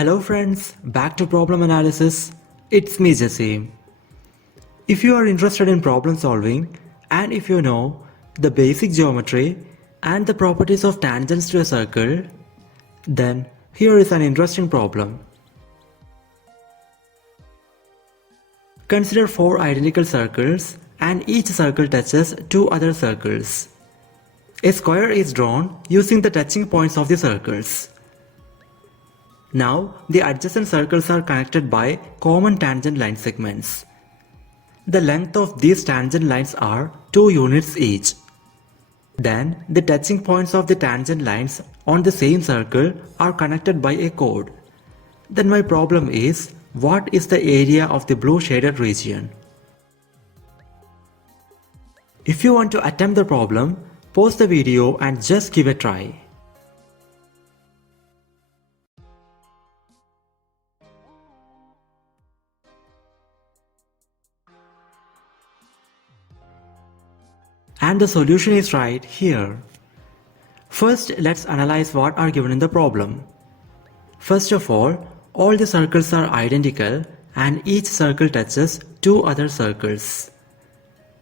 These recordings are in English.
Hello friends, back to problem analysis. It's me Jesse. If you are interested in problem solving and if you know the basic geometry and the properties of tangents to a circle, then here is an interesting problem. Consider four identical circles and each circle touches two other circles. A square is drawn using the touching points of the circles. Now, the adjacent circles are connected by common tangent line segments. The length of these tangent lines are 2 units each. Then, the touching points of the tangent lines on the same circle are connected by a chord. Then my problem is, what is the area of the blue shaded region? If you want to attempt the problem, pause the video and just give a try. And the solution is right here. First, let's analyze what are given in the problem. First of all the circles are identical and each circle touches two other circles.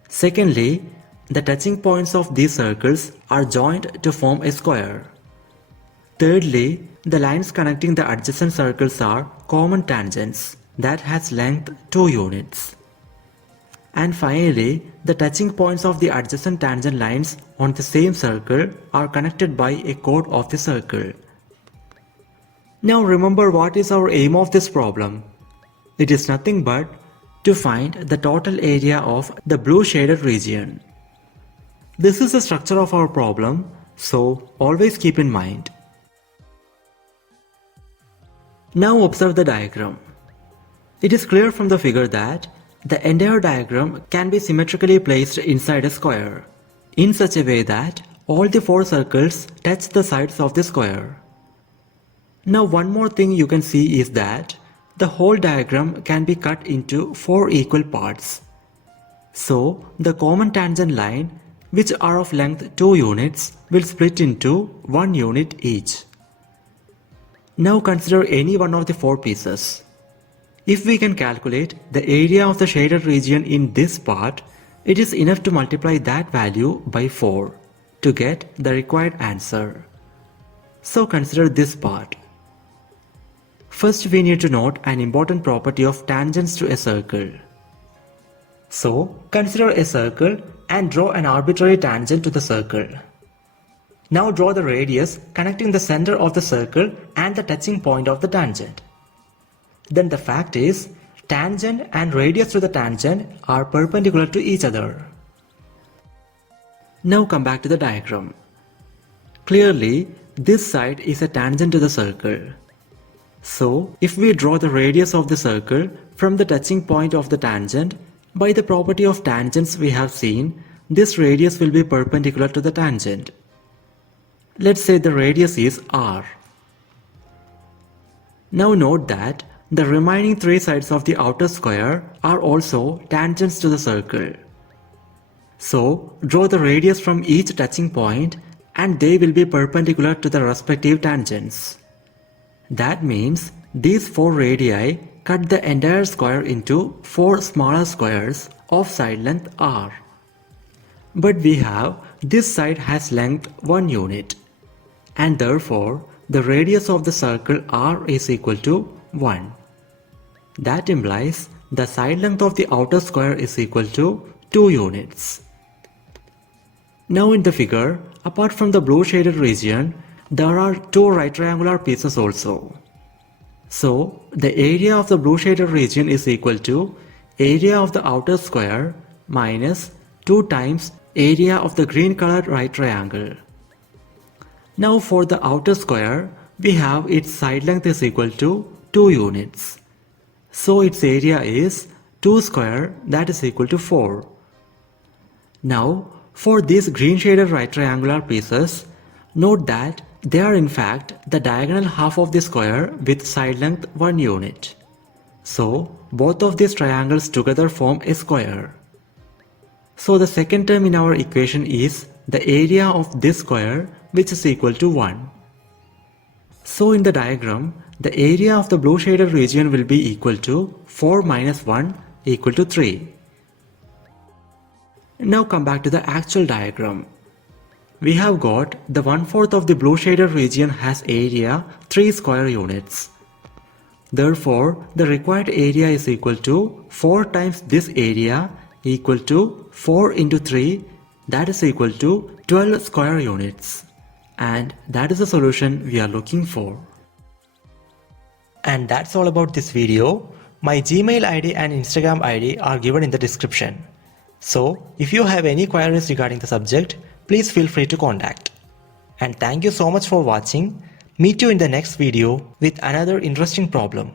Secondly, the touching points of these circles are joined to form a square. Thirdly, the lines connecting the adjacent circles are common tangents that has length 2 units. And finally, the touching points of the adjacent tangent lines on the same circle are connected by a chord of the circle. Now remember, what is our aim of this problem? It is nothing but to find the total area of the blue shaded region. This is the structure of our problem, so always keep in mind. Now observe the diagram. It is clear from the figure that the entire diagram can be symmetrically placed inside a square, in such a way that all the four circles touch the sides of the square. Now one more thing you can see is that the whole diagram can be cut into 4 equal parts. So the common tangent line, which are of length 2 units, will split into 1 unit each. Now consider any one of the 4 pieces. If we can calculate the area of the shaded region in this part, it is enough to multiply that value by 4 to get the required answer. So consider this part. First we need to note an important property of tangents to a circle. So consider a circle and draw an arbitrary tangent to the circle. Now draw the radius connecting the center of the circle and the touching point of the tangent. Then the fact is, tangent and radius to the tangent are perpendicular to each other. Now come back to the diagram. Clearly, this side is a tangent to the circle. So, if we draw the radius of the circle from the touching point of the tangent, by the property of tangents we have seen, this radius will be perpendicular to the tangent. Let's say the radius is r. Now note that the remaining 3 sides of the outer square are also tangents to the circle. So, draw the radius from each touching point and they will be perpendicular to the respective tangents. That means these 4 radii cut the entire square into 4 smaller squares of side length r. But we have this side has length 1 unit and therefore the radius of the circle r is equal to 1. That implies the side length of the outer square is equal to 2 units. Now in the figure, apart from the blue shaded region, there are 2 right triangular pieces also. So the area of the blue shaded region is equal to area of the outer square minus 2 times area of the green colored right triangle. Now for the outer square, we have its side length is equal to 2 units. So its area is 2 square, that is equal to 4. Now for these green shaded right triangular pieces, note that they are in fact the diagonal half of the square with side length 1 unit. So both of these triangles together form a square. So the second term in our equation is the area of this square, which is equal to 1. So in the diagram, the area of the blue shaded region will be equal to 4 minus 1 equal to 3. Now come back to the actual diagram. We have got the 1/4 of the blue shaded region has area 3 square units. Therefore, the required area is equal to 4 times this area equal to 4 into 3, that is equal to 12 square units. And that is the solution we are looking for. And that's all about this video. My Gmail ID and Instagram ID are given in the description. So, if you have any queries regarding the subject, please feel free to contact. And thank you so much for watching. Meet you in the next video with another interesting problem.